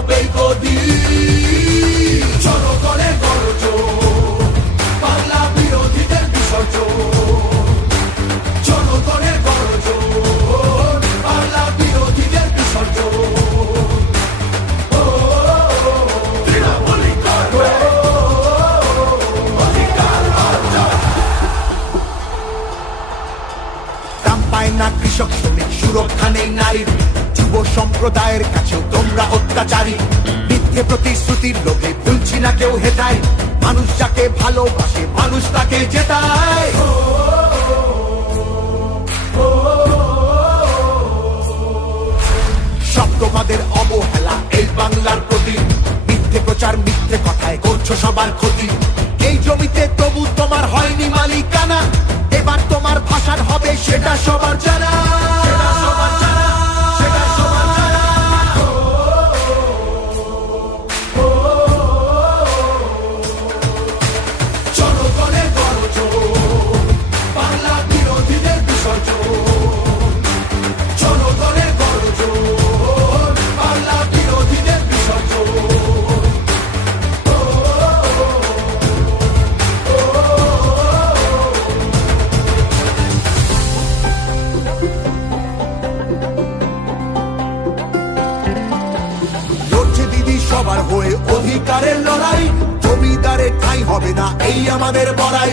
হবেই গদিন। জনগণের গর্জন, বাংলা বিরোধীদের বিসর্জন। জনগণের গর্জন, বাংলা বিরোধীদের বিসর্জন। দাম পায় না কৃষক শ্রমিক, সুরক্ষা নেই নারীর, যুব সম্প্রদায়ের কাছেও তোমরা অত্যাচারী। মিথ্যে প্রতিশ্রুতির লোভে ভুলছি না কেউ হেটায়, মানুষ যাকে ভালোবাসে মানুষ তাকে জেতায়। সব তোমাদের অবহেলা এই বাংলার প্রতি, মিথ্যে প্রচার মিথ্যে কথায় করছো সবার ক্ষতি। এই জমিতে তবু তোমার হয়নি মালিকানা, এবার তোমার ভাষার হবে সেটা সবার জানা। জনগণের গর্জন, বাংলা বিরোধীদের বিসর্জন। জনগণের গর্জন, বাংলা বিরোধীদের বিসর্জন। লড়ছে দিদি সবার হয়ে অধিকারের লড়াই, জমিদারের ঠাঁই হবে না এই আমাদের বড়াই।